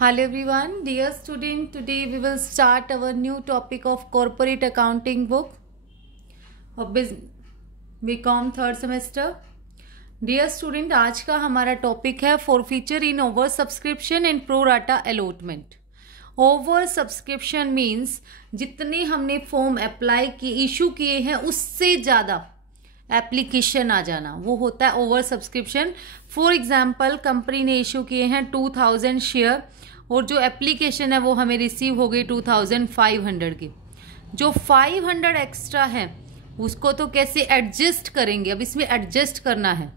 Hello everyone, dear student. Today we will start our new topic of corporate accounting book of BCom third semester. Dear student, आज का हमारा topic है forfeiture in over subscription and pro rata allotment. Over subscription means जितने हमने form apply की issue किए हैं उससे ज़्यादा एप्लीकेशन आ जाना, वो होता है over subscription. For example, company ने इशू किए हैं 2000 शेयर और जो एप्लीकेशन है वो हमें रिसीव हो गई 2500 की. जो 500 एक्स्ट्रा है उसको तो कैसे एडजस्ट करेंगे, अब इसमें एडजस्ट करना है.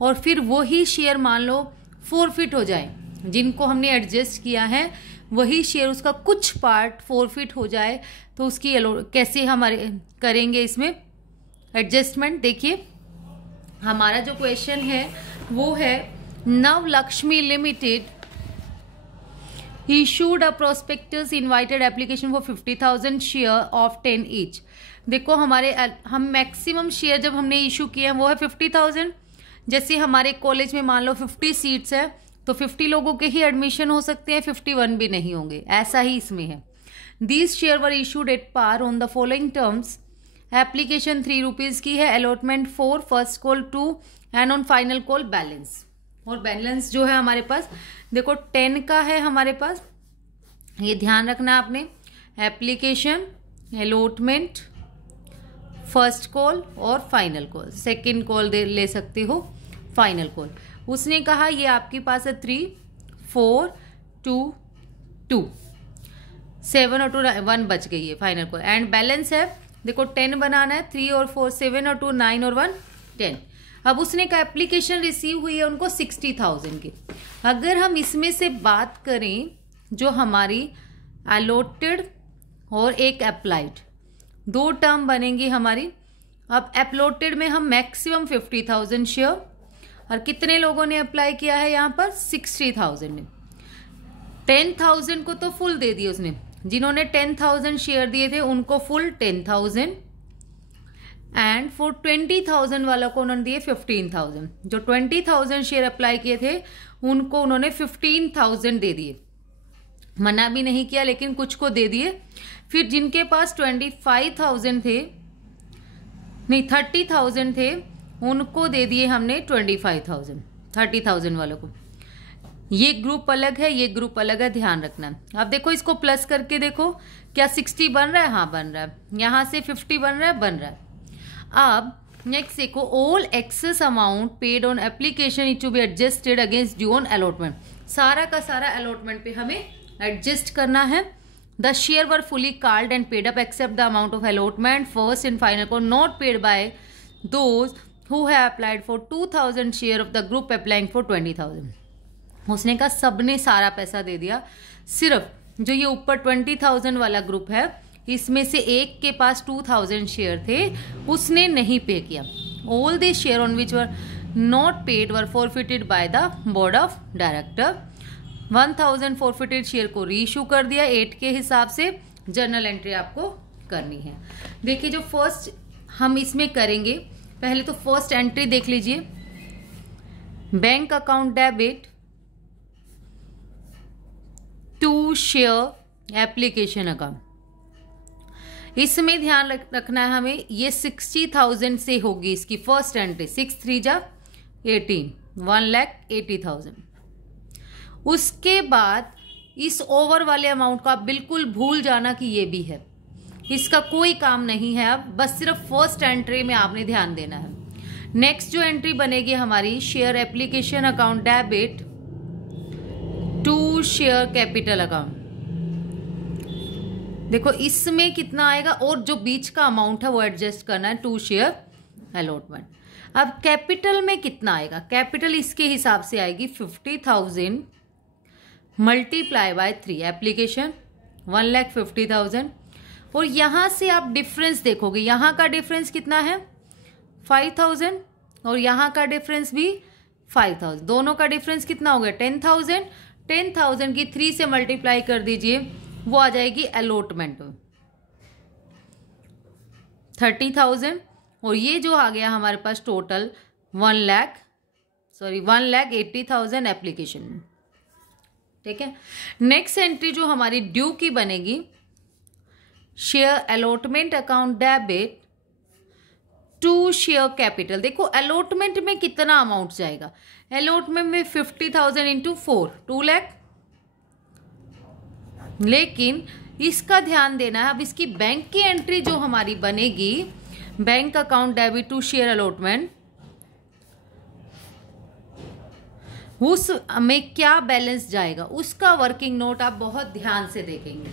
और फिर वही शेयर मान लो फॉरफिट हो जाए, जिनको हमने एडजस्ट किया है वही शेयर उसका कुछ पार्ट फॉरफिट हो जाए, तो उसकी कैसे हमारे करेंगे इसमें एडजस्टमेंट. देखिए हमारा जो क्वेश्चन है वो है नवलक्ष्मी limited issued a prospectus invited application for 50,000 share of 10 each. देखो हम मैक्सिमम शेयर जब हमने इशू किए हैं वो है 50,000. जैसे हमारे कॉलेज में मान लो 50 सीट्स है तो 50 लोगों के ही एडमिशन हो सकते हैं, 51 भी नहीं होंगे, ऐसा ही इसमें है. These share were issued at par on the following terms. Application 3 rupees की है, allotment 4, first call 2 and on final call balance. और बैलेंस जो है हमारे पास देखो 10 का है हमारे पास, ये ध्यान रखना आपने. एप्लीकेशन, अलॉटमेंट, फर्स्ट कॉल और फाइनल कॉल. सेकंड कॉल ले सकते हो, फाइनल कॉल. उसने कहा ये आपके पास है 3, 4, 2, 2, 7 और 2 1 बच गई है फाइनल कॉल. एंड बैलेंस है देखो 10 बनाना है, 3 और 4 7 और 2 9 और 1 10. अब उसने कहा एप्लीकेशन रिसीव हुई है उनको 60,000 की. अगर हम इसमें से बात करें जो हमारी अलॉटेड और एक अप्लाइड, 2 टर्म बनेंगी हमारी. अब अपलोटेड में हम मैक्सिमम 50,000 शेयर, और कितने लोगों ने अप्लाई किया है यहाँ पर 60,000 ने. 10,000 को तो फुल दे दिए उसने, जिन्होंने 10,000 शेयर दिए थे उनको फुल 10,000 एंड फॉर 20,000 वाला को उन्होंने दिए 15,000. जो 20,000 शेयर अप्लाई किए थे उनको उन्होंने 15,000 दे दिए, मना भी नहीं किया लेकिन कुछ को दे दिए. फिर जिनके पास 25,000 थे, नहीं 30,000 थे, उनको दे दिए हमने 25,000. 30,000 वालों को. ये ग्रुप अलग है, ये ग्रुप अलग है, ध्यान रखना. अब देखो इसको प्लस करके देखो क्या 60 बन रहा है, हाँ बन रहा है. यहां से 50 बन रहा है, बन रहा है. अब नेक्स्ट देखो all excess amount paid on application it to be adjusted against due on allotment. सारा का सारा अलॉटमेंट पे हमें एडजस्ट करना है. The share were fully called and paid up except the amount of allotment first and final को not paid by those who have applied for 2,000 share of the group applying for 20,000. उसने कहा सबने सारा पैसा दे दिया, सिर्फ जो ये ऊपर 20,000 वाला ग्रुप है इसमें से एक के पास 2,000 शेयर थे उसने नहीं पे किया. All the share on which were not paid were forfeited by the board of director. 1,000 forfeited share को रीइशू कर दिया 8 के हिसाब से. जर्नल एंट्री आपको करनी है. देखिए जो फर्स्ट हम इसमें करेंगे, पहले तो फर्स्ट एंट्री देख लीजिए. Bank account debit to share application account. इसमें ध्यान रखना है हमें, ये 60,000 से होगी इसकी फर्स्ट एंट्री. 6 3 जा 18, 1,80,000. उसके बाद इस ओवर वाले अमाउंट को आप बिल्कुल भूल जाना कि ये भी है, इसका कोई काम नहीं है. अब बस सिर्फ फर्स्ट एंट्री में आपने ध्यान देना है. नेक्स्ट जो एंट्री बनेगी हमारी share application account debit to share capital account. देखो इसमें कितना आएगा और जो बीच का अमाउंट है वो एडजस्ट करना है, 2 शेयर अलॉटमेंट. अब कैपिटल में कितना आएगा, कैपिटल इसके हिसाब से आएगी 50,000 मल्टीप्लाई बाय 3. एप्लीकेशन 1,50,000. और यहां से आप डिफरेंस देखोगे, यहां का डिफरेंस कितना है 5,000 और यहां का डिफरेंस भी 5,000. दोनों का डिफरेंस कितना हो गया 10,000. 10,000 की 3 से मल्टीप्लाई कर दीजिए, वो आ जाएगी अलॉटमेंट 30,000. और ये जो आ गया हमारे पास टोटल 1,80,000 एप्लीकेशन. ठीक है। नेक्स्ट एंट्री जो हमारी ड्यू की बनेगी, share allotment account debit to share capital. देखो अलॉटमेंट में कितना अमाउंट जाएगा, अलॉटमेंट में 50,000 इंटू 4 2 लाख, लेकिन इसका ध्यान देना है। अब इसकी बैंक की एंट्री जो हमारी बनेगी, bank account debit to share allotment, उस में क्या बैलेंस जाएगा उसका वर्किंग नोट आप बहुत ध्यान से देखेंगे।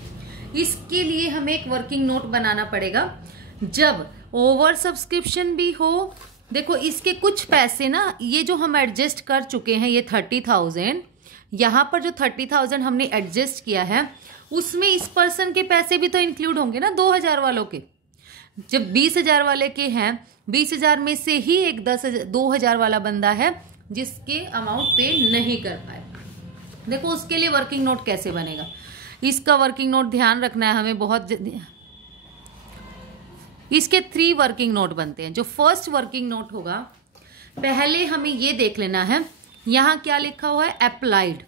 इसके लिए हमें एक वर्किंग नोट बनाना पड़ेगा। जब ओवर सब्सक्रिप्शन भी हो, देखो इसके कुछ पैसे ना, ये जो हम एडजस्ट कर चुके हैं, ये 30,000, यहाँ पर जो 30,000 हमने एडजस्ट किया है, उसमें इस पर्सन के पैसे भी तो इंक्लूड होंगे ना 2,000 वालों के। जब 20,000 वाले के हैं, 20,000 में से ही एक 2,000 वाला बंदा है जिसके अमाउंट पे नहीं कर पाए। देखो उसके लिए वर्किंग नोट कैसे बनेगा, इसका वर्किंग नोट ध्यान रखना है हमें बहुत। इसके 3 वर्किंग नोट बनते हैं। जो फर्स्ट वर्किंग नोट होगा, पहले हमें ये देख लेना है यहाँ क्या लिखा हुआ है, अप्लाइड।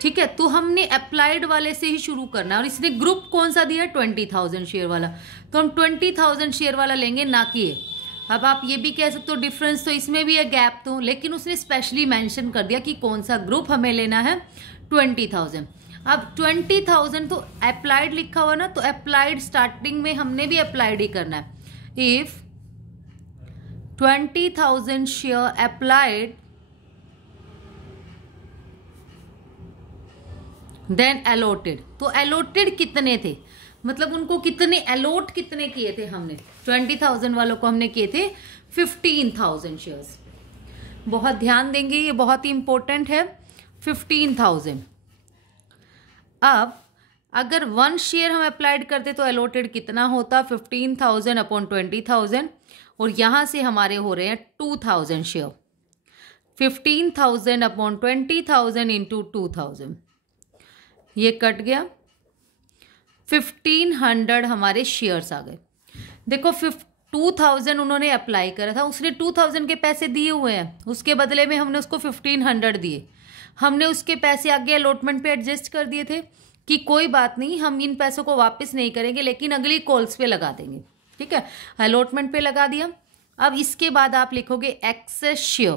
ठीक है, तो हमने अप्लाइड वाले से ही शुरू करना है। और इसने ग्रुप कौन सा दिया, 20,000 शेयर वाला, तो हम 20,000 शेयर वाला लेंगे, ना कि ये। अब आप ये भी कह सकते हो डिफरेंस तो इसमें भी है, गैप तो, लेकिन उसने स्पेशली मेंशन कर दिया कि कौन सा ग्रुप हमें लेना है, 20,000। अब 20,000 तो अप्लाइड लिखा हुआ ना, तो अप्लाइड स्टार्टिंग में हमने भी अप्लाइड ही करना है। If 20,000 share applied than allotted, तो अलॉटेड कितने थे, मतलब उनको कितने अलॉट कितने किए थे हमने, 20,000 वालों को हमने किए थे 15,000 शेयर्स। बहुत ध्यान देंगे, ये बहुत ही इंपॉर्टेंट है, 15,000। अब अगर 1 शेयर हम अप्लाइड करते तो अलॉटेड कितना होता, 15,000 अपॉन 20,000, और यहां से हमारे हो रहे हैं 2,000 शेयर, 15,000 अपॉन 20,000 इंटू 2,000, ये कट गया, 1,500 हमारे शेयर्स आ गए। देखो 2,000 उन्होंने अप्लाई करा था, उसने 2,000 के पैसे दिए हुए हैं, उसके बदले में हमने उसको 1,500 दिए। हमने उसके पैसे आगे अलॉटमेंट पे एडजस्ट कर दिए थे कि कोई बात नहीं, हम इन पैसों को वापस नहीं करेंगे, लेकिन अगली कॉल्स पे लगा देंगे। ठीक है, अलॉटमेंट पे लगा दिया। अब इसके बाद आप लिखोगे एक्सेस शेयर,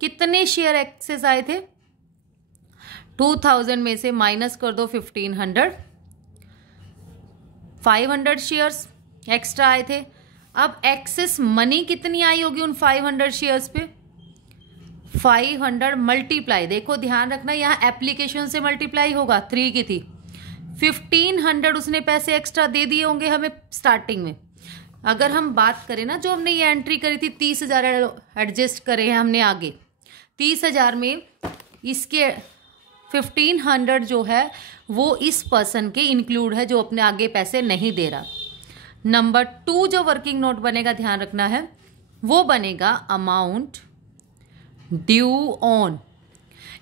कितने शेयर एक्सेस आए थे, 2,000 में से माइनस कर दो 1,500, 500 शेयर्स एक्स्ट्रा आए थे। अब एक्सेस मनी कितनी आई होगी उन 500 शेयर्स पे, 500 मल्टीप्लाई, देखो ध्यान रखना यहाँ एप्लीकेशन से मल्टीप्लाई होगा, 3 की थी, 1,500 उसने पैसे एक्स्ट्रा दे दिए होंगे हमें स्टार्टिंग में। अगर हम बात करें ना, जो हमने ये एंट्री करी थी 30,000 एडजस्ट करे हैं हमने आगे, 30,000 में इसके 1,500 जो है वो इस पर्सन के इंक्लूड है जो अपने आगे पैसे नहीं दे रहा। नंबर 2 जो वर्किंग नोट बनेगा, ध्यान रखना है, वो बनेगा अमाउंट ड्यू ऑन।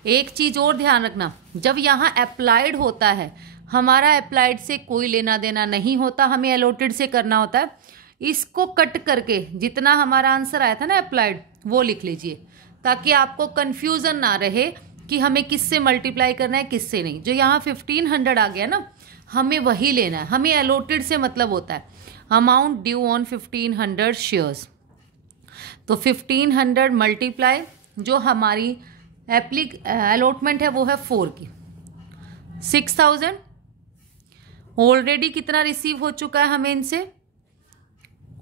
एक चीज और ध्यान रखना, जब यहाँ अप्लाइड होता है, हमारा अप्लाइड से कोई लेना देना नहीं होता, हमें अलॉटेड से करना होता है। इसको कट करके जितना हमारा आंसर आया था ना अप्लाइड, वो लिख लीजिए, ताकि आपको कंफ्यूजन ना रहे कि हमें किससे मल्टीप्लाई करना है किससे नहीं। जो यहाँ 1,500 आ गया ना, हमें वही लेना है, हमें अलॉटेड से मतलब होता है अमाउंट ड्यू ऑन 1,500 शेयर्स। तो 1,500 मल्टीप्लाई, जो हमारी अलॉटमेंट है वो है 4 की, 6,000 ऑलरेडी कितना रिसीव हो चुका है हमें इनसे,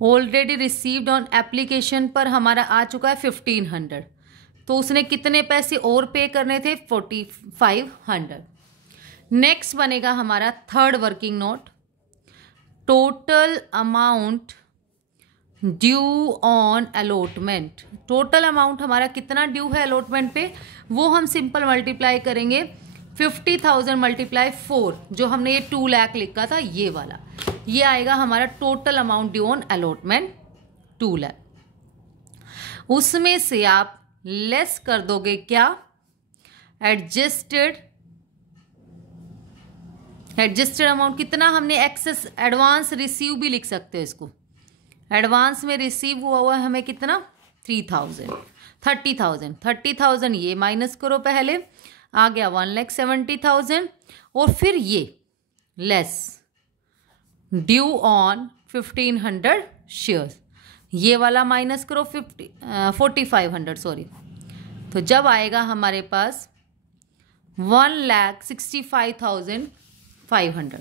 ऑलरेडी रिसीव्ड ऑन एप्लीकेशन पर हमारा आ चुका है 1,500, तो उसने कितने पैसे और पे करने थे, 4,500। नेक्स्ट बनेगा हमारा third working note, total amount due on allotment. Total amount हमारा कितना ड्यू है अलॉटमेंट पे, वो हम सिंपल मल्टीप्लाई करेंगे 50,000 मल्टीप्लाई 4, जो हमने ये 2 लाख लिखा था ये वाला, ये आएगा हमारा total amount due on allotment 2 lakh. उसमें से आप लेस कर दोगे क्या, एडजस्टेड अमाउंट कितना हमने एक्सेस, एडवांस रिसीव भी लिख सकते हो इसको, एडवांस में रिसीव हुआ है हमें कितना, 30,000 ये माइनस करो पहले। आ गया 1,70,000 और फिर ये लेस ड्यू ऑन 1,500 शेयर्स, ये वाला माइनस करो 4,500 सॉरी, तो जब आएगा हमारे पास 1,65,500,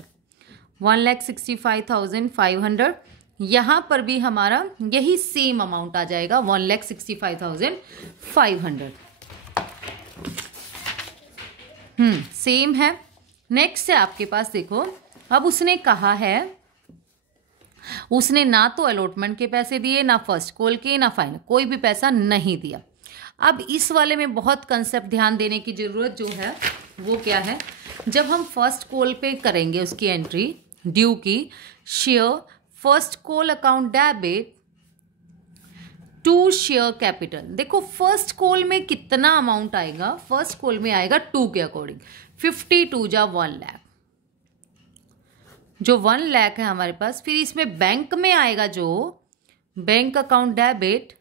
1,65,500। यहाँ पर भी हमारा यही सेम अमाउंट आ जाएगा 1,65,500। सेम है। नेक्स्ट है आपके पास, देखो अब उसने कहा है, उसने ना तो अलॉटमेंट के पैसे दिए, ना फर्स्ट कॉल के, ना फाइनल, कोई भी पैसा नहीं दिया। अब इस वाले में बहुत कंसेप्ट ध्यान देने की ज़रूरत जो है वो क्या है, जब हम फर्स्ट कॉल पे करेंगे उसकी एंट्री ड्यू की, share first call account debit to share capital. देखो फर्स्ट कॉल में कितना अमाउंट आएगा, फर्स्ट कॉल में आएगा 2 के अकॉर्डिंग, 52 जा 1 लाख, जो 1 लाख है हमारे पास। फिर इसमें बैंक में आएगा जो bank account debit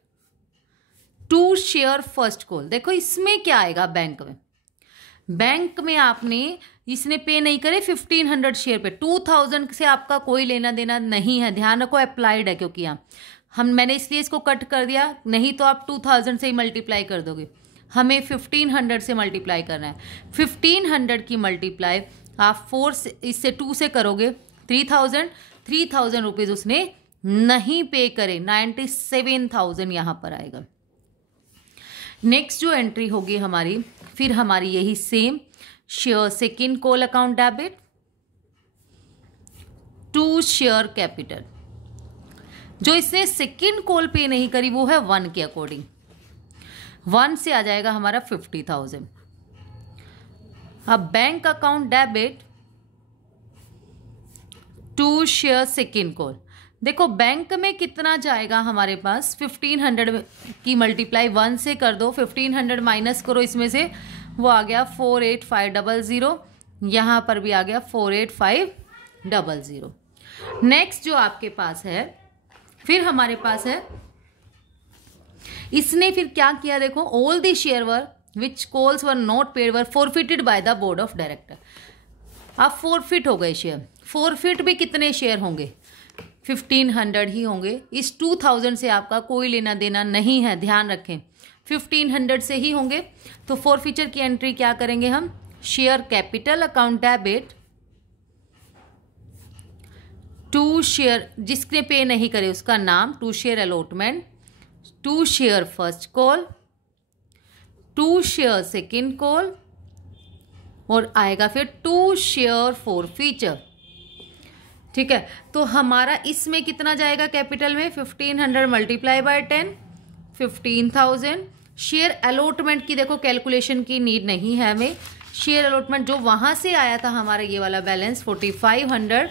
to share first call. देखो इसमें क्या आएगा, बैंक में, बैंक में आपने इसने पे नहीं करे 1,500 शेयर पे, 2,000 से आपका कोई लेना देना नहीं है, ध्यान रखो अप्लाइड है, क्योंकि यहाँ मैंने इसलिए इसको कट कर दिया, नहीं तो आप 2,000 से ही मल्टीप्लाई कर दोगे, हमें 1,500 से मल्टीप्लाई करना है। 1,500 की मल्टीप्लाई आप 4 से, इससे 2 से करोगे 3,000 रुपीज़ उसने नहीं पे करे, 97,000 यहाँ पर आएगा। नेक्स्ट जो एंट्री होगी हमारी, फिर हमारी यही same share second call account debit to share capital. जो इसने सेकेंड कॉल पे नहीं करी वो है 1 के अकॉर्डिंग, 1 से आ जाएगा हमारा 50,000। अब bank account debit to share second call, देखो बैंक में कितना जाएगा हमारे पास, 1,500 की मल्टीप्लाई 1 से कर दो, 1,500 माइनस करो इसमें से, वो आ गया 48,500, यहाँ पर भी आ गया 48,500। नेक्स्ट जो आपके पास है, फिर हमारे पास है, इसने फिर क्या किया, देखो all the share were which calls were not paid were forfeited by the board of director. अब फॉरफिट हो गए शेयर, फॉरफिट भी कितने शेयर होंगे, 1,500 ही होंगे। इस 2,000 से आपका कोई लेना देना नहीं है, ध्यान रखें, 1,500 से ही होंगे। तो फॉरफीचर की एंट्री क्या करेंगे हम, share capital account debit to share, जिसने पे नहीं करे उसका नाम, to share allotment, to share first call, to share second call, और आएगा फिर टू शेयर फॉरफीचर। ठीक है, तो हमारा इसमें कितना जाएगा कैपिटल में, 1,500 मल्टीप्लाई बाय 10, 15,000। शेयर अलॉटमेंट की देखो कैलकुलेशन की नीड नहीं है हमें, शेयर अलॉटमेंट जो वहाँ से आया था हमारा ये वाला बैलेंस 4,500,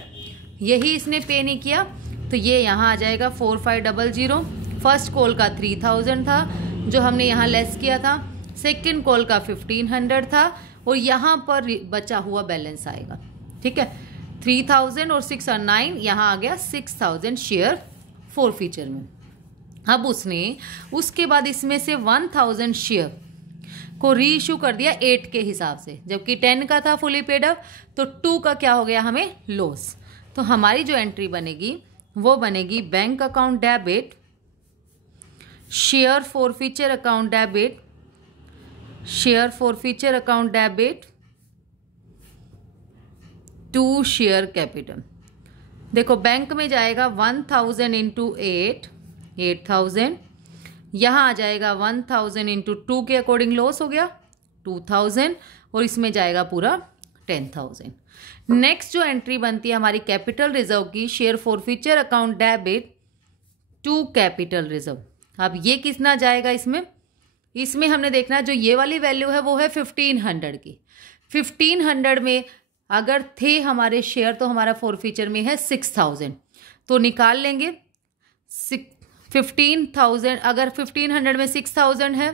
यही इसने पे नहीं किया, तो ये यहाँ आ जाएगा 4,500। फर्स्ट कॉल का 3,000 था जो हमने यहाँ लेस किया था, सेकेंड कॉल का 1,500 था, और यहाँ पर बचा हुआ बैलेंस आएगा। ठीक है, 3,000 और 6 और 9, यहाँ आ गया 6,000 शेयर फॉरफीचर में। अब उसने उसके बाद इसमें से 1,000 शेयर को री इशू कर दिया 8 के हिसाब से, जबकि 10 का था फुली पेड अप, तो 2 का क्या हो गया हमें लॉस। तो हमारी जो एंट्री बनेगी वो बनेगी bank account debit share forfeiture account debit, share forfeiture account debit to share capital. देखो बैंक में जाएगा 1,000 इंटू 8,000, यहाँ आ जाएगा 1,000 इंटू 2 के अकॉर्डिंग लॉस हो गया 2,000, और इसमें जाएगा पूरा 10,000। नेक्स्ट जो एंट्री बनती है हमारी कैपिटल रिजर्व की, share forfeiture account debit to capital reserve. अब ये कितना जाएगा इसमें हमने देखना जो ये वाली वैल्यू है वो है 1,500 की। 1,500 में अगर थे हमारे शेयर तो हमारा फॉरफीचर में है 6,000, तो निकाल लेंगे 15,000। अगर 1,500 में 6,000 है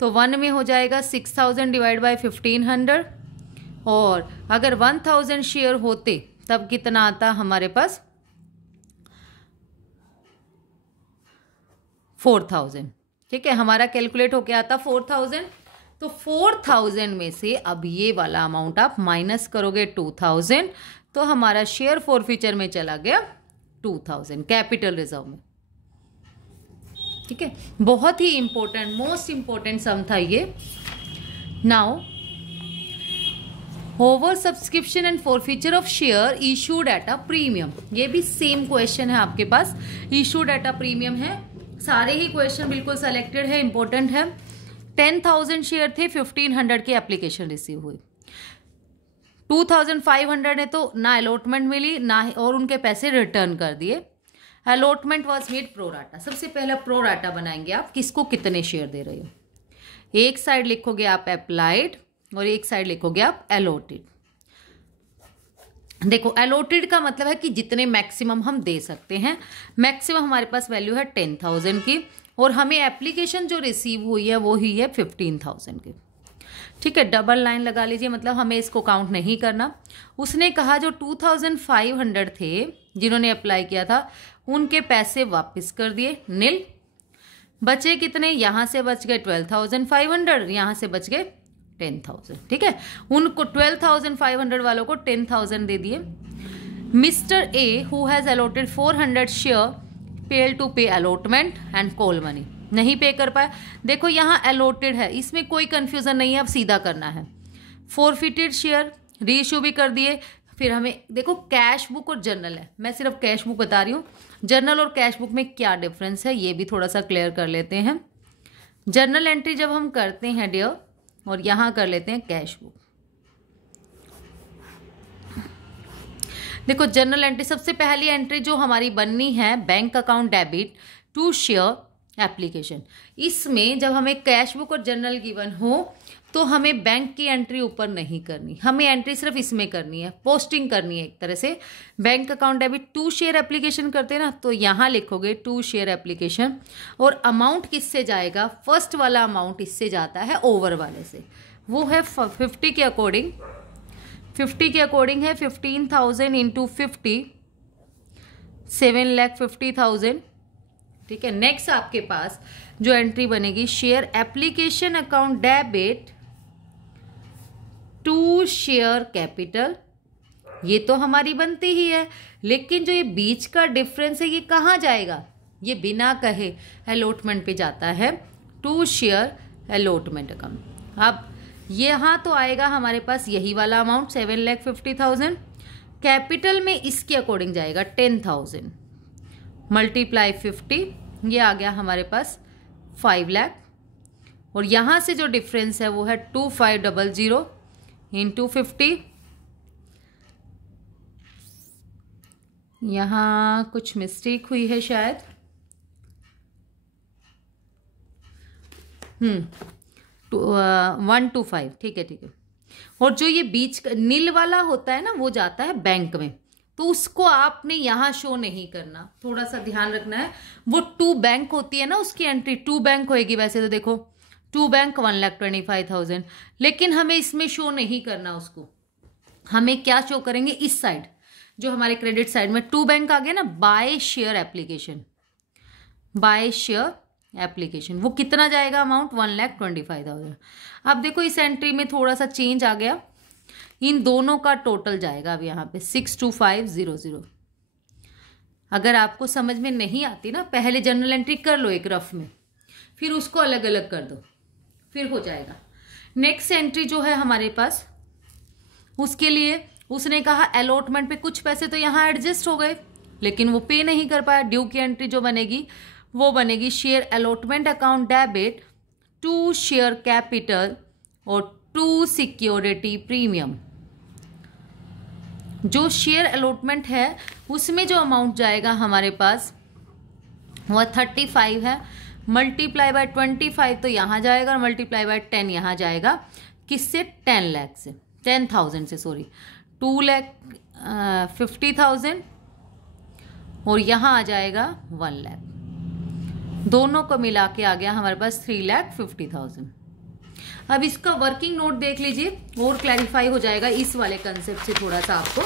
तो 1 में हो जाएगा 6,000 डिवाइड बाय 1,500, और अगर 1,000 शेयर होते तब कितना आता हमारे पास 4,000। ठीक है, हमारा कैलकुलेट होके आता 4,000। तो तो 4000 में से अब ये वाला अमाउंट आप माइनस करोगे 2000, तो हमारा शेयर फॉरफीचर में चला गया 2000 कैपिटल रिजर्व में। ठीक है, बहुत ही इंपॉर्टेंट, मोस्ट इंपॉर्टेंट सम था ये। Now over subscription and forfeiture of share issued at a premium, ये भी सेम क्वेश्चन है आपके पास, इशूड एट अ प्रीमियम है। सारे ही क्वेश्चन बिल्कुल सेलेक्टेड है, इंपॉर्टेंट है। 10,000 शेयर थे, 1500 की एप्लीकेशन रिसीव हुई। 2500 ने तो ना अलॉटमेंट मिली ना और उनके पैसे रिटर्न कर दिए। Allotment was made pro rata. सबसे पहले प्रोराटा बनाएंगे आप, किसको कितने शेयर दे रहे हो। एक साइड लिखोगे आप अप्लाइड और एक साइड लिखोगे आप अलॉटेड। देखो अलॉटेड का मतलब है कि जितने मैक्सिमम हम दे सकते हैं। मैक्सिमम हमारे पास वैल्यू है 10,000 की और हमें एप्लीकेशन जो रिसीव हुई है वो ही है 15,000 की। ठीक है, डबल लाइन लगा लीजिए, मतलब हमें इसको काउंट नहीं करना। उसने कहा जो 2500 थे जिन्होंने अप्लाई किया था उनके पैसे वापस कर दिए, नील। बचे कितने, यहाँ से बच गए 12,500, यहाँ से बच गए 10,000। ठीक है, उनको 12,500 वालों को 10,000 दे दिए। Mister A who has allotted 400 share fail to pay allotment and call money, नहीं पे कर पाया। देखो यहाँ अलॉटेड है, इसमें कोई कंफ्यूजन नहीं है, अब सीधा करना है। फॉरफिटेड शेयर री इशू भी कर दिए। फिर हमें देखो कैश बुक और जर्नल है, मैं सिर्फ कैश बुक बता रही हूँ। जर्नल और कैश बुक में क्या डिफरेंस है ये भी थोड़ा सा क्लियर कर लेते हैं। जर्नल एंट्री जब हम करते हैं डियर, और यहाँ कर लेते हैं कैश बुक। देखो जर्नल एंट्री, सबसे पहली एंट्री जो हमारी बननी है bank account debit to share application. इसमें जब हमें कैश बुक और जर्नल गिवन हो तो हमें बैंक की एंट्री ऊपर नहीं करनी, हमें एंट्री सिर्फ इसमें करनी है, पोस्टिंग करनी है एक तरह से। Bank account debit to share application करते हैं ना, तो यहाँ लिखोगे टू शेयर एप्लीकेशन और अमाउंट किससे जाएगा, फर्स्ट वाला अमाउंट इससे जाता है ओवर वाले से, वो है 50 के अकॉर्डिंग। 50 के अकॉर्डिंग है 15,000 इंटू 50, 7,50,000। ठीक है, नेक्स्ट आपके पास जो एंट्री बनेगी share application account debit to share capital, ये तो हमारी बनती ही है, लेकिन जो ये बीच का डिफरेंस है ये कहाँ जाएगा, ये बिना कहे अलॉटमेंट पे जाता है, टू शेयर अलॉटमेंट अकाउंट। अब यहाँ तो आएगा हमारे पास यही वाला अमाउंट 7,50,000, कैपिटल में इसके अकॉर्डिंग जाएगा 10,000 मल्टीप्लाई 50, ये आ गया हमारे पास 5 लाख। और यहाँ से जो डिफरेंस है वो है 2500 इंटू 50। यहाँ कुछ मिस्टेक हुई है शायद, 125। ठीक है ठीक है। और जो ये बीच का नील वाला होता है ना वो जाता है बैंक में, तो उसको आपने यहाँ शो नहीं करना, थोड़ा सा ध्यान रखना है। वो टू बैंक होती है ना, उसकी एंट्री टू बैंक होएगी। वैसे तो देखो टू बैंक 1,25,000, लेकिन हमें इसमें शो नहीं करना उसको। हमें क्या शो करेंगे, इस साइड जो हमारे क्रेडिट साइड में टू बैंक आ गया ना, by share application, by share application, वो कितना जाएगा अमाउंट 1,25,000। अब देखो इस एंट्री में थोड़ा सा चेंज आ गया, इन दोनों का टोटल जाएगा अब यहाँ पे 62500। अगर आपको समझ में नहीं आती ना, पहले जनरल एंट्री कर लो एक रफ में, फिर उसको अलग अलग कर दो, फिर हो जाएगा। नेक्स्ट एंट्री जो है हमारे पास, उसके लिए उसने कहा अलॉटमेंट पे कुछ पैसे तो यहाँ एडजस्ट हो गए, लेकिन वो पे नहीं कर पाया। ड्यू की एंट्री जो बनेगी वो बनेगी share allotment account debit to share capital और टू सिक्योरिटी प्रीमियम। जो शेयर अलॉटमेंट है उसमें जो अमाउंट जाएगा हमारे पास वह 35 है, मल्टीप्लाई बाय 25 तो यहाँ जाएगा और मल्टीप्लाई बाय 10 यहाँ जाएगा। किससे, 10 लाख से, 10,000 से, सॉरी 2,50,000 और यहाँ आ जाएगा 1 लाख। दोनों को मिला के आ गया हमारे पास 3,50,000। अब इसका वर्किंग नोट देख लीजिए और क्लैरिफाई हो जाएगा इस वाले कंसेप्ट से थोड़ा सा आपको।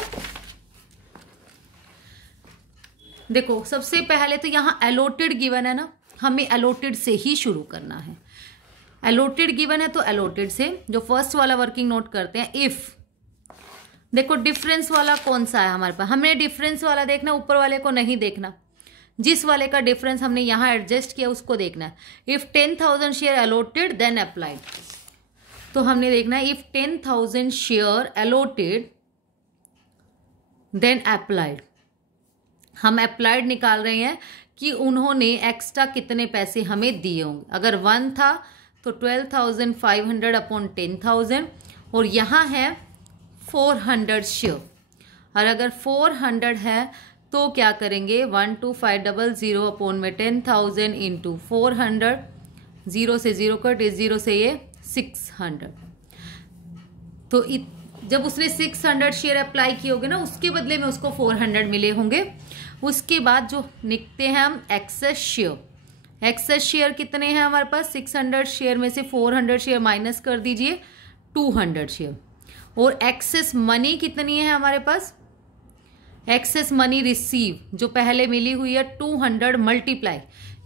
देखो सबसे पहले तो यहाँ अलॉटेड गिवन है ना, हमें अलॉटेड से ही शुरू करना है। अलॉटेड गिवन है तो अलॉटेड से जो फर्स्ट वाला वर्किंग नोट करते हैं। इफ देखो डिफरेंस वाला कौन सा है हमारे पास, हमें डिफरेंस वाला देखना, ऊपर वाले को नहीं देखना। जिस वाले का डिफरेंस हमने यहाँ एडजस्ट किया उसको देखना है। If 10,000 share allotted than applied, तो हमने देखना है if 10,000 share allotted than applied. हम अप्लाइड निकाल रहे हैं कि उन्होंने एक्स्ट्रा कितने पैसे हमें दिए होंगे। अगर 1 था तो 12,500 अपॉन 10,000, और यहाँ है 400 शेयर, और अगर 400 है तो क्या करेंगे 12,500 अपॉन में 10,000 इंटू 400, 0 से 0 कट, इस 0 से ये 600। तो जब उसने 600 शेयर अप्लाई किए होंगे ना, उसके बदले में उसको 400 मिले होंगे। उसके बाद जो निकते हैं हम एक्सेस शेयर। एक्सेस शेयर कितने हैं हमारे पास, 600 शेयर में से 400 शेयर माइनस कर दीजिए, 200 शेयर। और एक्सेस मनी कितनी है हमारे पास, एक्सेस मनी रिसीव जो पहले मिली हुई है 200 मल्टीप्लाई,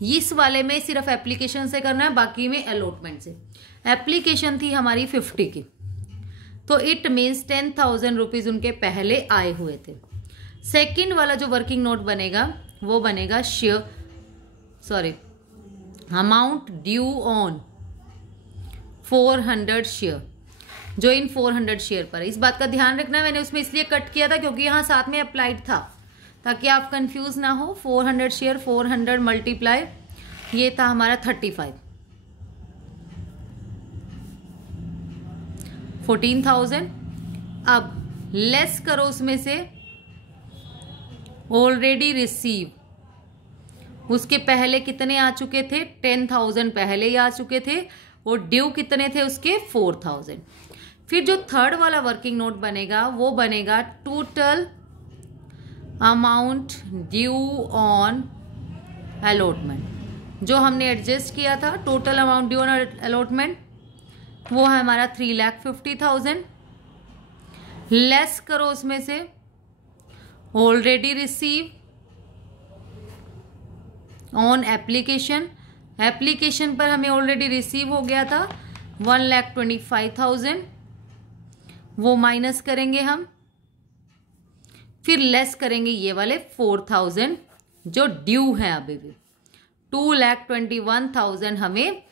इस वाले में सिर्फ एप्लीकेशन से करना है, बाकी में अलॉटमेंट से। एप्लीकेशन थी हमारी 50 की, तो इट मीन्स 10,000 रुपीज उनके पहले आए हुए थे। सेकंड वाला जो वर्किंग नोट बनेगा वो बनेगा अमाउंट ड्यू ऑन 400 शेयर, जो इन 400 शेयर पर है। इस बात का ध्यान रखना, मैंने उसमें इसलिए कट किया था क्योंकि यहाँ साथ में अप्लाइड था, ताकि आप कंफ्यूज ना हो। 400 शेयर 400 मल्टीप्लाई, ये था हमारा 35, 14,000। अब लेस करो उसमें से ऑलरेडी रिसीव, उसके पहले कितने आ चुके थे, 10,000 पहले ही आ चुके थे, और ड्यू कितने थे उसके 4,000। फिर जो थर्ड वाला वर्किंग नोट बनेगा वो बनेगा total amount due on allotment. जो हमने एडजस्ट किया था total amount due on allotment, वो है हमारा 3,50,000। लेस करो उसमें से already receive on application. Application पर हमें ऑलरेडी रिसीव हो गया था 1,25,000, वो माइनस करेंगे हम। फिर लेस करेंगे ये वाले 4,000 जो ड्यू है अभी भी। 2,21,000 हमें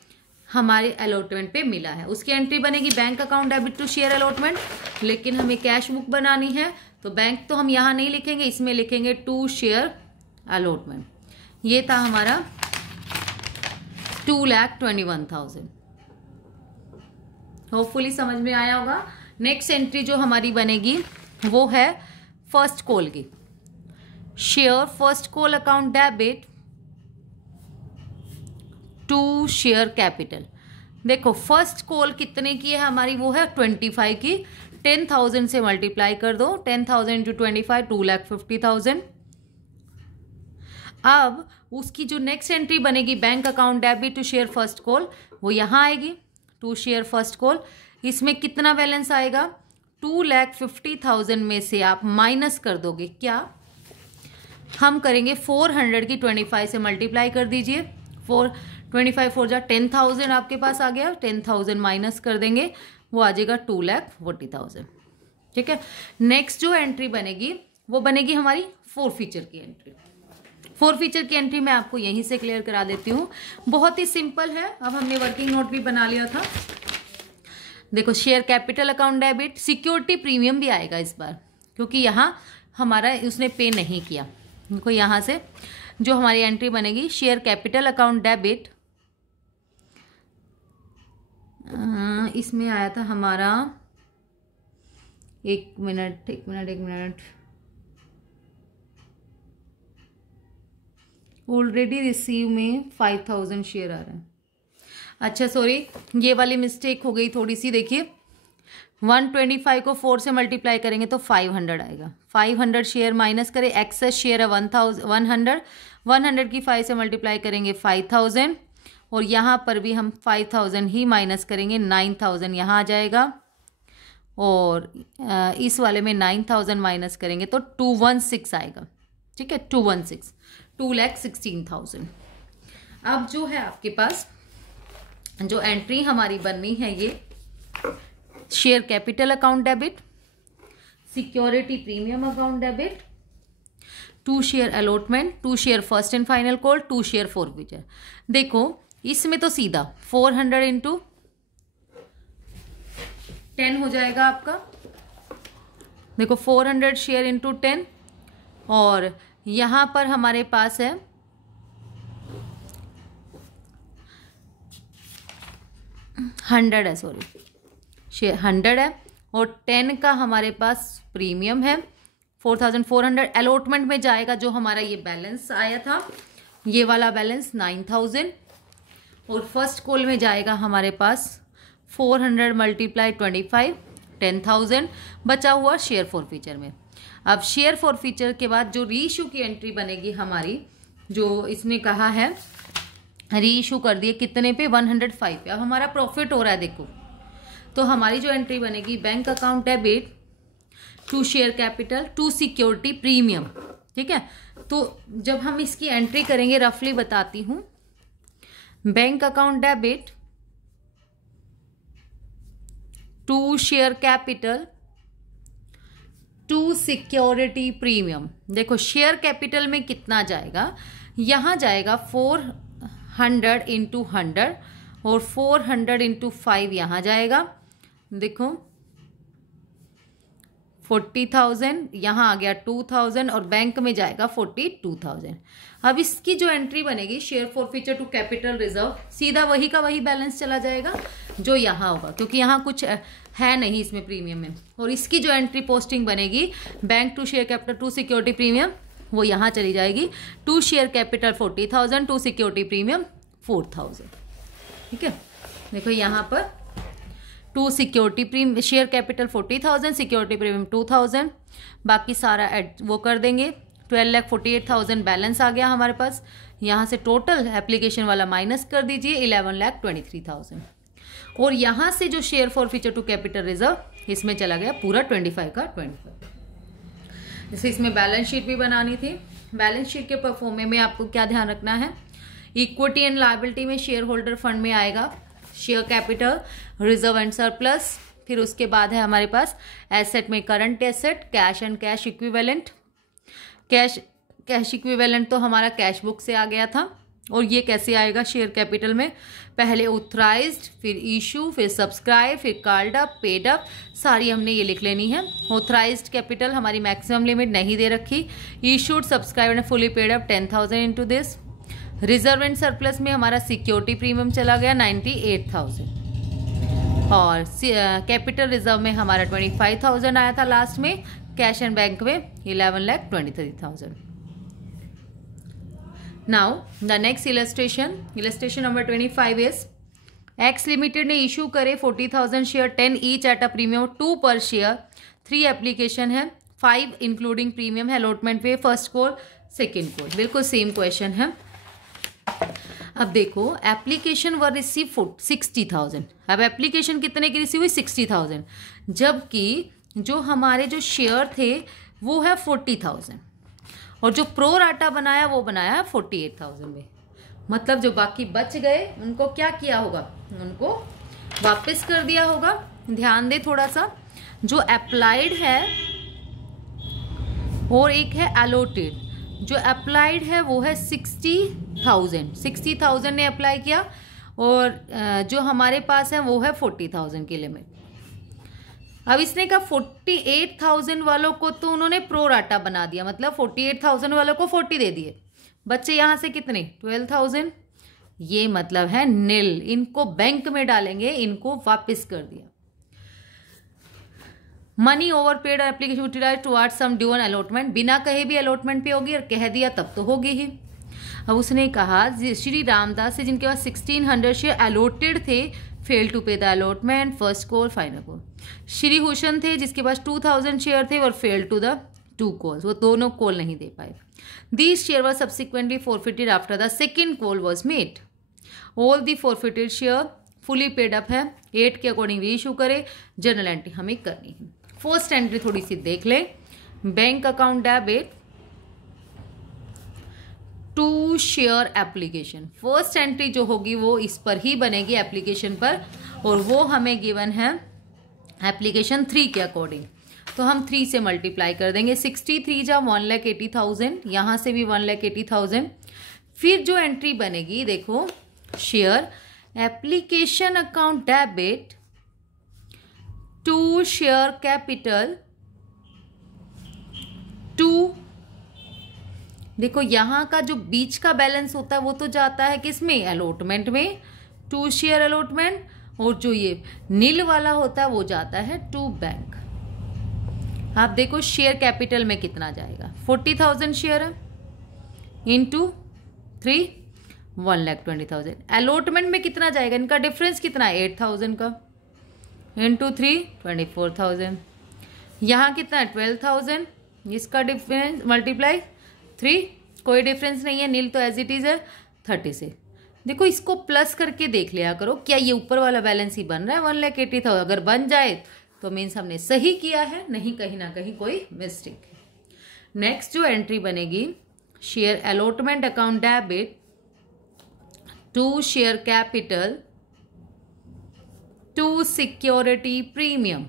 हमारे अलॉटमेंट पे मिला है। उसकी एंट्री बनेगी bank account debit to share allotment, लेकिन हमें कैश बुक बनानी है तो बैंक तो हम यहाँ नहीं लिखेंगे, इसमें लिखेंगे टू शेयर अलॉटमेंट। ये था हमारा 2,21,000। होपफुली समझ में आया होगा। नेक्स्ट एंट्री जो हमारी बनेगी वो है फर्स्ट कॉल की। Share first call account debit to share capital. देखो फर्स्ट कॉल कितने की है हमारी, वो है 25 की। 10,000 से मल्टीप्लाई कर दो, 10,000 इंटू 25, 2,50,000। अब उसकी जो नेक्स्ट एंट्री बनेगी bank account debit to share first call, वो यहाँ आएगी, टू शेयर फर्स्ट कॉल। इसमें कितना बैलेंस आएगा, 2,50,000 में से आप माइनस कर दोगे क्या, हम करेंगे 400 की 25 से मल्टीप्लाई कर दीजिए। 25 4 जा 10,000 आपके पास आ गया, 10,000 माइनस कर देंगे, वो आ जाएगा 2,40,000। ठीक है। नेक्स्ट जो एंट्री बनेगी वो बनेगी हमारी 4 फीचर की एंट्री। 4 फीचर की एंट्री मैं आपको यहीं से क्लियर करा देती हूँ, बहुत ही सिंपल है। अब हमने वर्किंग नोट भी बना लिया था। देखो share capital account debit, security premium भी आएगा इस बार, क्योंकि यहाँ हमारा उसने पे नहीं किया। देखो यहाँ से जो हमारी एंट्री बनेगी शेयर कैपिटल अकाउंट डेबिट, इसमें आया था हमारा, एक मिनट, ऑलरेडी रिसीव में 5,000 शेयर आ रहा है। अच्छा सॉरी, ये वाली मिस्टेक हो गई थोड़ी सी। देखिए 125 को 4 से मल्टीप्लाई करेंगे तो 500 आएगा। 500 शेयर माइनस करें, एक्सेस शेयर है 100 की 5 से मल्टीप्लाई करेंगे 5,000, और यहाँ पर भी हम 5,000 ही माइनस करेंगे, 9,000 यहाँ आ जाएगा, और इस वाले में 9,000 माइनस करेंगे तो 216 आएगा। ठीक है, 216, 2,16,000। अब जो है आपके पास जो एंट्री हमारी बननी है ये share capital account debit, security premium account debit, 2 share allotment, 2 share first and final call, 2 share forfeiture. देखो इसमें तो सीधा 400 इंटू 10 हो जाएगा आपका। देखो 400 शेयर इंटू 10, और यहां पर हमारे पास है 100 है, सॉरी शेयर 100 है, और 10 का हमारे पास प्रीमियम है 4400। अलॉटमेंट में जाएगा जो हमारा ये बैलेंस आया था, ये वाला बैलेंस 9000, और फर्स्ट कॉल में जाएगा हमारे पास 400 मल्टीप्लाई 25 10,000 बचा हुआ शेयर फॉरफीचर में। अब शेयर फॉरफीचर के बाद जो रीइश्यू की एंट्री बनेगी हमारी, जो इसने कहा है रीइश्यू कर दिए कितने पे 105 पे। अब हमारा प्रॉफिट हो रहा है देखो, तो हमारी जो एंट्री बनेगी bank account debit 2 share capital 2 security premium, ठीक है। तो जब हम इसकी एंट्री करेंगे रफली बताती हूं, bank account debit 2 share capital 2 security premium. देखो शेयर कैपिटल में कितना जाएगा, यहां जाएगा 400 इंटू 100, और 400 इंटू 5 यहां जाएगा। देखो 40,000, यहाँ आ गया 2,000, और बैंक में जाएगा 42,000। अब इसकी जो एंट्री बनेगी share forfeiture to capital reserve, सीधा वही का वही बैलेंस चला जाएगा जो यहाँ होगा, क्योंकि यहाँ कुछ है नहीं इसमें प्रीमियम में। और इसकी जो एंट्री पोस्टिंग बनेगी bank to share capital 2 security premium, वो यहाँ चली जाएगी 2 शेयर कैपिटल 40,000 2 सिक्योरिटी प्रीमियम 4,000, ठीक है। देखो यहाँ पर 2 security share capital 40,000 security premium 2,000, बाकी सारा वो कर देंगे। 12,48,000 बैलेंस आ गया हमारे पास। यहाँ से टोटल एप्लीकेशन वाला माइनस कर दीजिए 11,23,000, और यहाँ से जो share forfeiture to capital reserve इसमें चला गया पूरा 25 का 25। जैसे इसमें बैलेंस शीट भी बनानी थी। बैलेंस शीट के परफॉर्मे में आपको क्या ध्यान रखना है, इक्विटी एंड लायबिलिटी में शेयर होल्डर फंड में आएगा share capital, reserve and surplus. फिर उसके बाद है हमारे पास एसेट में current asset, cash and cash equivalent. Cash equivalent तो हमारा कैश बुक से आ गया था, और ये कैसे आएगा शेयर कैपिटल में, पहले ऑथराइज्ड, फिर इशू, फिर सब्सक्राइब, फिर कॉल्ड अप, पेड अप, सारी हमने ये लिख लेनी है। ऑथराइज्ड कैपिटल हमारी मैक्सिमम लिमिट नहीं दे रखी। Issued, subscribe and fully paid up 10,000 into this. Reserve and surplus में हमारा सिक्योरिटी प्रीमियम चला गया 98,000, और कैपिटल रिजर्व में हमारा 25,000 आया था लास्ट में। कैश एंड बैंक में 11,23,000। Now the next illustration number 25 is x limited ने इशू करे 40,000 share 10 each at a premium 2 पर शेयर। 3 एप्लीकेशन है, 5 इंक्लूडिंग प्रीमियम है अलॉटमेंट पे, फर्स्ट कॉल सेकेंड कॉल। बिल्कुल सेम क्वेश्चन है। अब देखो एप्लीकेशन वर रिसीव 60,000। अब एप्लीकेशन कितने की रिसीव हुई 60,000, जबकि जो हमारे जो शेयर थे वो है 40,000, और जो प्रो राटा बनाया वो बनाया 48,000 में। मतलब जो बाकी बच गए उनको क्या किया होगा, उनको वापस कर दिया होगा। ध्यान दे थोड़ा सा, जो अप्लाइड है और एक है अलॉटेड। जो अप्लाइड है वो है 60,000 ने अप्लाई किया, और जो हमारे पास है वो है 40,000 की लिमिट। अब इसने कहा 48,000 वालों को तो उन्होंने प्रो राटा बना दिया, मतलब 48,000 वालों को 40 दे दिए, बच्चे यहां से कितने 12,000। ये मतलब है नील, इनको बैंक में डालेंगे, इनको वापस कर दिया। Money over paid application utilise towards sum due on allotment, बिना कहे भी अलॉटमेंट पे होगी, और कह दिया तब तो होगी ही। अब उसने कहा श्री रामदास से जिनके पास 1600 शेयर अलॉटेड थे, fail to pay the allotment, first call final call. Shri Bhushan थे जिसके पास 2000 शेयर थे और फेल टू द 2 कॉल्स, वो दोनों कॉल नहीं दे पाए। These share were subsequently forfeited after the second call was made. All the forfeited share fully paid up है, 8 के अकॉर्डिंग री इशू करे। जर्नल एंट्री हमें करनी है। फर्स्ट एंट्री थोड़ी सी देख ले, bank account debit to share application. First entry जो होगी वो इस पर ही बनेगी, एप्लीकेशन पर, और वो हमें गिवन है एप्लीकेशन 3 के अकॉर्डिंग। तो हम 3 से मल्टीप्लाई कर देंगे। 63 जा 1,80,000, यहाँ से भी 1,80,000। फिर जो एंट्री बनेगी देखो, share application account debit to share capital to, देखो यहाँ का जो बीच का बैलेंस होता है वो तो जाता है किसमें, अलॉटमेंट में, टू शेयर अलॉटमेंट, और जो ये नील वाला होता है वो जाता है टू बैंक। आप देखो शेयर कैपिटल में कितना जाएगा, 40,000 शेयर है, इंटू 3 1,20,000। अलॉटमेंट में कितना जाएगा, इनका डिफरेंस कितना है 8,000 का, इंटू 3 24,000। यहाँ कितना है 12,000, इसका डिफरेंस मल्टीप्लाई 3, कोई डिफरेंस नहीं है, नील तो एज इट इज है 30 से। देखो इसको प्लस करके देख लिया करो, क्या ये ऊपर वाला बैलेंस ही बन रहा है 1,80,000। अगर बन जाए तो मीन्स हमने सही किया है, नहीं कहीं ना कहीं कोई मिस्टेक है। नेक्स्ट जो एंट्री बनेगी, share allotment account debit to share capital to security premium,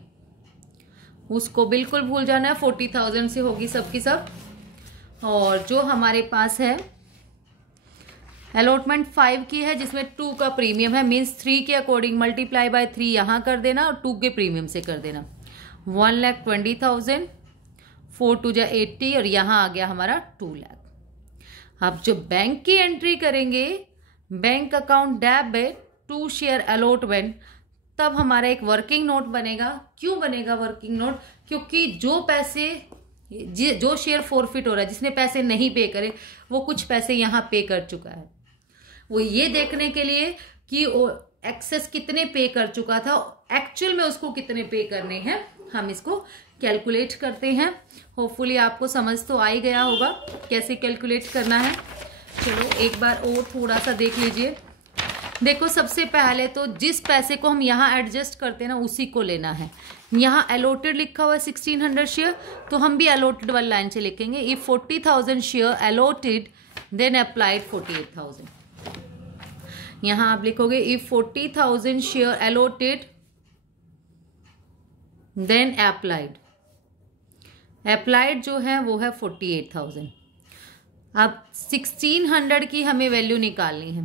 उसको बिल्कुल भूल जाना है, 40,000 से होगी सबकी सब। और जो हमारे पास है अलॉटमेंट 5 की है, जिसमें 2 का प्रीमियम है, मीन्स 3 के अकॉर्डिंग मल्टीप्लाई बाय 3 यहाँ कर देना और 2 के प्रीमियम से कर देना, 1,20,000, 4 2 जा 80, और यहाँ आ गया हमारा 2 लाख। अब जो बैंक की एंट्री करेंगे, bank account debit to share allotment, तब हमारा एक वर्किंग नोट बनेगा। क्यों बनेगा वर्किंग नोट, क्योंकि जो पैसे, जो शेयर फॉरफिट हो रहा है, जिसने पैसे नहीं पे करे, वो कुछ पैसे यहाँ पे कर चुका है, वो ये देखने के लिए कि वो एक्सेस कितने पे कर चुका था, एक्चुअल में उसको कितने पे करने हैं, हम इसको कैलकुलेट करते हैं। होपफुली आपको समझ तो आ ही गया होगा कैसे कैलकुलेट करना है। चलो एक बार और थोड़ा सा देख लीजिए। देखो सबसे पहले तो जिस पैसे को हम यहाँ एडजस्ट करते हैं ना, उसी को लेना है। यहाँ अलॉटेड लिखा हुआ है 1,600 शेयर, तो हम भी अलॉटेड वाली लाइन से लिखेंगे, if 40,000 share allotted than applied 48,000। यहाँ आप लिखोगे if 40,000 share allotted than applied, applied जो है वो है 48,000। अब 1,600 की हमें वैल्यू निकालनी है।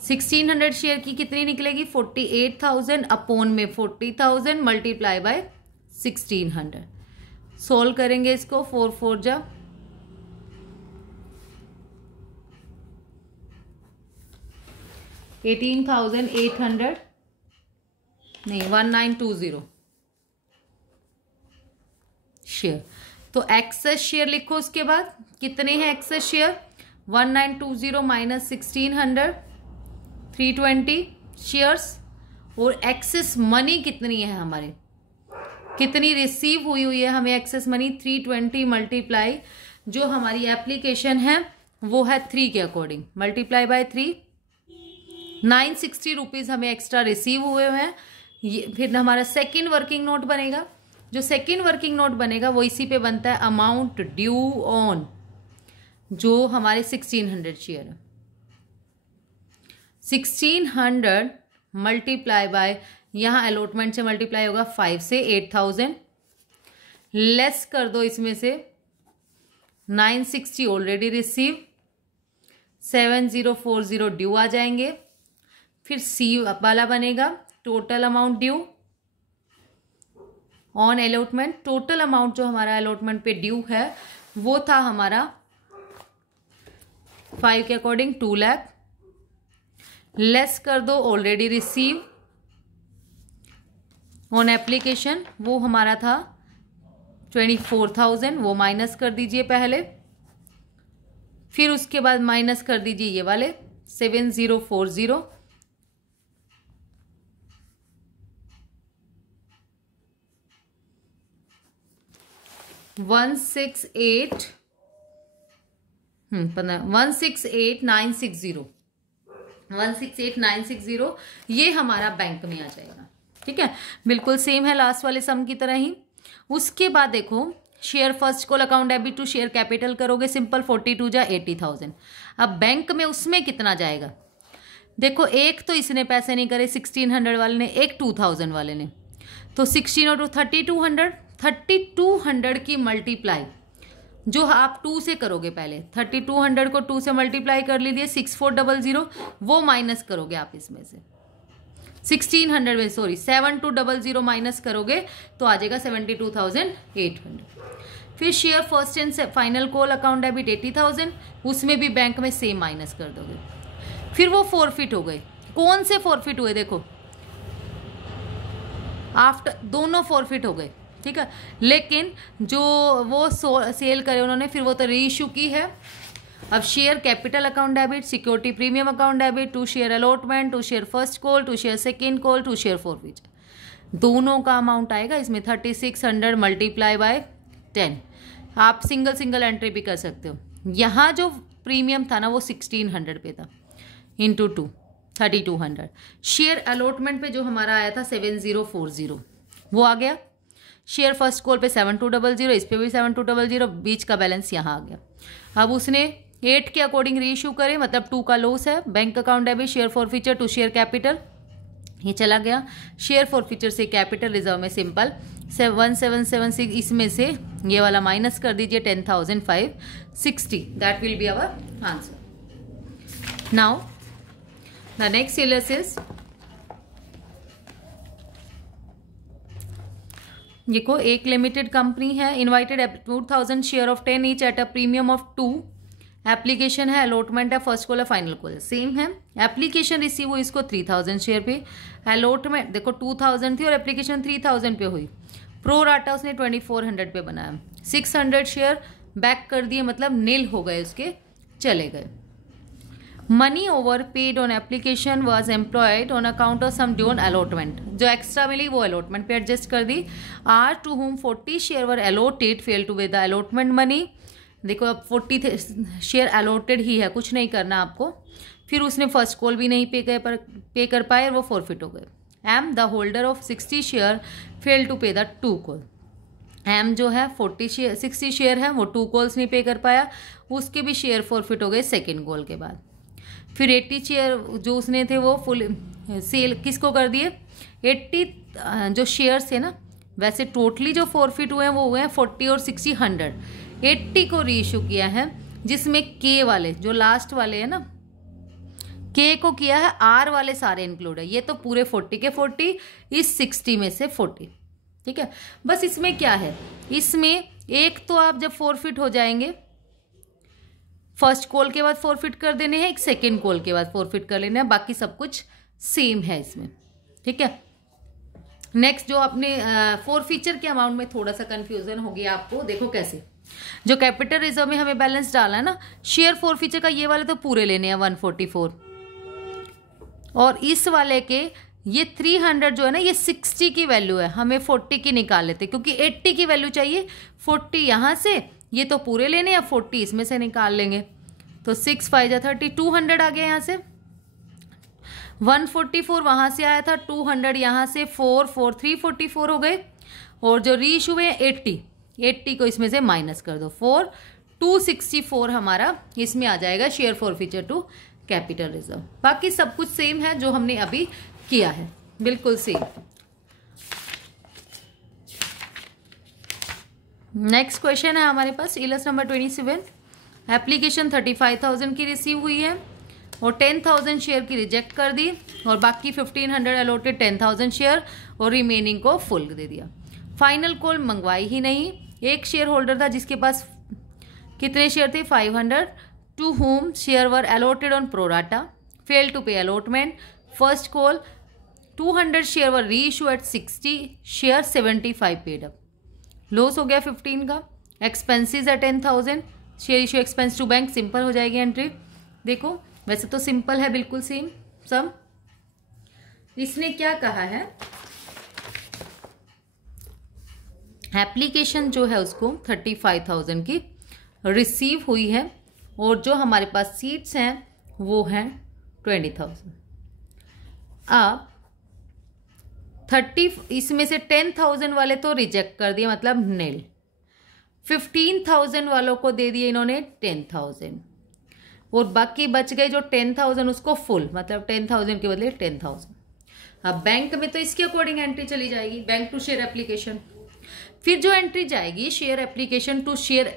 1,600 शेयर की कितनी निकलेगी, 48,000 अपॉन में 40,000 मल्टीप्लाई बाय 1,600। सोल्व करेंगे इसको, 4 4 जा 18,800, नहीं 1920 शेयर। तो एक्सेस शेयर लिखो, उसके बाद कितने हैं एक्सेस शेयर, 1920 माइनस 1,600 320 शेयर्स। और एक्सेस मनी कितनी है हमारी, कितनी रिसीव हुई है हमें एक्सेस मनी, 320 मल्टीप्लाई जो हमारी एप्लीकेशन है वो है 3 के अकॉर्डिंग, मल्टीप्लाई बाय 3, 960 रुपीज़ हमें एक्स्ट्रा रिसीव हुए हैं। ये फिर हमारा सेकेंड वर्किंग नोट बनेगा। जो सेकेंड वर्किंग नोट बनेगा वो इसी पे बनता है, अमाउंट ड्यू ऑन जो हमारे 1,600 शेयर है, 1,600 मल्टीप्लाई बाय, यहाँ अलॉटमेंट से मल्टीप्लाई होगा 5 से 8,000, लेस कर दो इसमें से 960 ऑलरेडी रिसीव, 7040 ड्यू आ जाएंगे। फिर सी वाला बनेगा total amount due on allotment. Total amount जो हमारा अलॉटमेंट पे ड्यू है वो था हमारा 5 के अकॉर्डिंग 2 लाख, लेस कर दो ऑलरेडी रिसीव ऑन एप्लीकेशन, वो हमारा था 24,000, वो माइनस कर दीजिए पहले, फिर उसके बाद माइनस कर दीजिए ये वाले 7040, वन सिक्स एट 168,960, 168,960 ये हमारा बैंक में आ जाएगा। ठीक है, बिल्कुल सेम है लास्ट वाले सम की तरह ही। उसके बाद देखो share first call account debit to share capital करोगे सिंपल, 42 जा 80,000। अब बैंक में उसमें कितना जाएगा, देखो एक तो इसने पैसे नहीं करे 1600 वाले ने, एक 2000 वाले ने, तो 16 और 3200, 3200 की मल्टीप्लाई जो आप 2 से करोगे, पहले 3200 को 2 से मल्टीप्लाई कर लीजिए 6400, वो माइनस करोगे आप इसमें से 1600 में, सॉरी 7200 माइनस करोगे तो आ जाएगा 72,800। फिर share first and final call account debit 80,000, उसमें भी बैंक में सेम माइनस कर दोगे। फिर वो फॉरफिट हो गए, कौन से फॉरफिट हुए देखो, आफ्टर दोनों फॉरफिट हो गए, ठीक है, लेकिन जो वो सेल करे उन्होंने, फिर वो तो रीइश्यू की है। अब share capital account debit, security premium account debit, to share allotment, to share first call, to share second call, to share forfeit, दोनों का अमाउंट आएगा इसमें 3600 मल्टीप्लाई बाय 10। आप सिंगल सिंगल एंट्री भी कर सकते हो। यहाँ जो प्रीमियम था ना वो 1600 पे था, इंटू 2 3200। शेयर अलॉटमेंट पे जो हमारा आया था 7040 वो आ गया। शेयर फर्स्ट कॉल पे 7200, इस पे भी 7200, बीच का बैलेंस यहाँ आ गया। अब उसने 8 के अकॉर्डिंग रीइश्यू करे, मतलब 2 का लॉस है। Bank account debit share forfeiture to share capital, ये चला गया। शेयर फॉरफीचर से कैपिटल रिजर्व में सिंपल 1776, इसमें से ये वाला माइनस कर दीजिए 10,560, that will be our answer. Now the next analysis, देखो एक लिमिटेड कंपनी है, invited 2000 share of 10 each at a premium of 2, application है, अलॉटमेंट है, फर्स्ट कॉल है, फाइनल कॉल है, सेम है। एप्लीकेशन रिसीव हुई इसको 3000 शेयर पे, अलॉटमेंट देखो 2000 थी और एप्लीकेशन 3000 पे हुई, प्रो राटा उसने 2400 पे बनाया, 600 शेयर बैक कर दिए, मतलब नील हो गए, उसके चले गए। Money over paid on application was employed on account of sum due on allotment, जो एक्स्ट्रा मिली वो अलॉटमेंट पे एडजस्ट कर दी। Are to whom 40 share were allotted fail to with the allotment money, देखो अब 40 शेयर अलॉटेड ही है, कुछ नहीं करना आपको। फिर उसने फर्स्ट कॉल भी नहीं पे कर पाए और वो फॉरफिट हो गए। M the holder of 60 share fail to pay the 2 call, M जो है 60 शेयर है, वो 2 कॉल्स नहीं पे कर पाया, उसके भी शेयर फॉरफिट हो गए सेकेंड कॉल के बाद। फिर 80 शेयर जो उसने थे वो फुल सेल किसको कर दिए, 80 जो शेयर्स थे ना, वैसे टोटली जो फॉरफिट हुए हैं वो हुए हैं 40 और 60 100, 80 को रीइश्यू किया है, जिसमें के वाले जो लास्ट वाले हैं ना, के को किया है, आर वाले सारे इंक्लूड है, ये तो पूरे 40 के 40, इस 60 में से 40, ठीक है। बस इसमें क्या है, इसमें एक तो आप जब फॉरफिट हो जाएंगे, फर्स्ट कॉल के बाद फॉरफिट कर देने हैं, एक सेकेंड कॉल के बाद फॉरफिट कर लेना है, बाकी सब कुछ सेम है इसमें, ठीक है। नेक्स्ट जो अपने फॉरफीचर के अमाउंट में थोड़ा सा कंफ्यूजन हो गया आपको, देखो कैसे, जो कैपिटल रिजर्व में हमें बैलेंस डालना है ना, शेयर फॉरफीचर का ये वाले तो पूरे लेने हैं 144, और इस वाले के ये 300 जो है ना, ये 60 की वैल्यू है, हमें 40 की निकाल लेते क्योंकि 80 की वैल्यू चाहिए, 40 यहाँ से, ये तो पूरे लेने हैं, 40 इसमें से निकाल लेंगे, तो 6 5 30, 200 आ गया यहाँ से, 144 वहाँ से आया था, 200 यहाँ से, 4 4 344 हो गए, और जो रीइश्यू है 80 को इसमें से माइनस कर दो, 4 264 हमारा इसमें आ जाएगा share forfeiture to capital reserve. बाकी सब कुछ सेम है जो हमने अभी किया है, बिल्कुल सेम। नेक्स्ट क्वेश्चन है हमारे पास, इलस नंबर 27, एप्लीकेशन 35,000 की रिसीव हुई है और 10,000 शेयर की रिजेक्ट कर दी, और बाकी 1500 अलॉटेड 10,000 शेयर और रिमेनिंग को फुल दे दिया। फाइनल कॉल मंगवाई ही नहीं, एक शेयर होल्डर था जिसके पास कितने शेयर थे, 500, to whom share were allotted on pro rata, fail to pay allotment, first call 200 share were reissue at 60 share, 75 paid up, loss हो गया 15 का। एक्सपेंसेस है 10,000, share issue expense to bank, simple हो जाएगी एंट्री। देखो वैसे तो सिंपल है, बिल्कुल सेम सब। इसने क्या कहा है, एप्लीकेशन जो है उसको 35,000 की रिसीव हुई है, और जो हमारे पास सीट्स हैं वो हैं 20,000। अब 30 इसमें से 10,000 वाले तो रिजेक्ट कर दिए, मतलब नेल, 15,000 वालों को दे दिए इन्होंने 10,000, और बाकी बच गए जो 10,000 उसको फुल, मतलब 10,000 के बदले 10,000। अब बैंक में तो इसके अकॉर्डिंग एंट्री चली जाएगी, बैंक टू शेयर एप्लीकेशन। फिर जो एंट्री जाएगी share application to share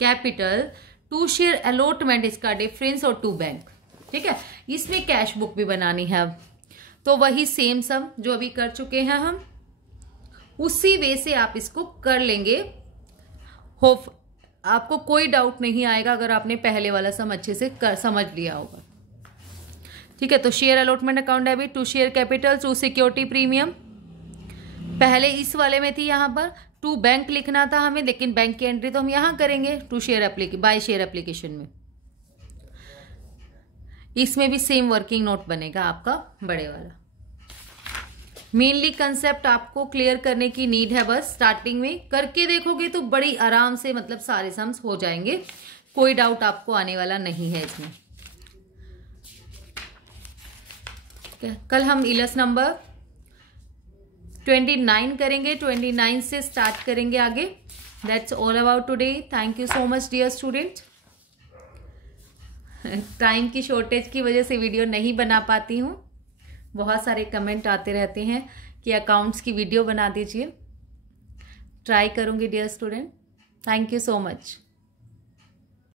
capital to share allotment, इसका डिफरेंस और टू बैंक, ठीक है। इसमें कैश बुक भी बनानी है अब, तो वही सेम सम जो अभी कर चुके हैं हम, उसी वे से आप इसको कर लेंगे। होप आपको कोई डाउट नहीं आएगा अगर आपने पहले वाला सम अच्छे से समझ लिया होगा, ठीक है। तो share allotment account debit to share capital to security premium, पहले इस वाले में थी, यहाँ पर टू बैंक लिखना था हमें, लेकिन बैंक की एंट्री तो हम यहाँ करेंगे to share by share application में। इसमें भी सेम वर्किंग नोट बनेगा आपका बड़े वाला। मेनली कंसेप्ट आपको क्लियर करने की नीड है, बस स्टार्टिंग में करके देखोगे तो बड़ी आराम से मतलब सारे सम्स हो जाएंगे, कोई डाउट आपको आने वाला नहीं है इसमें। कल हम इलस नंबर 29 करेंगे, 29 से स्टार्ट करेंगे आगे। That's all about today. Thank you so much dear student. Time की शॉर्टेज की वजह से वीडियो नहीं बना पाती हूँ, बहुत सारे कमेंट आते रहते हैं कि अकाउंट्स की वीडियो बना दीजिए, ट्राई करूँगी dear student. Thank you so much.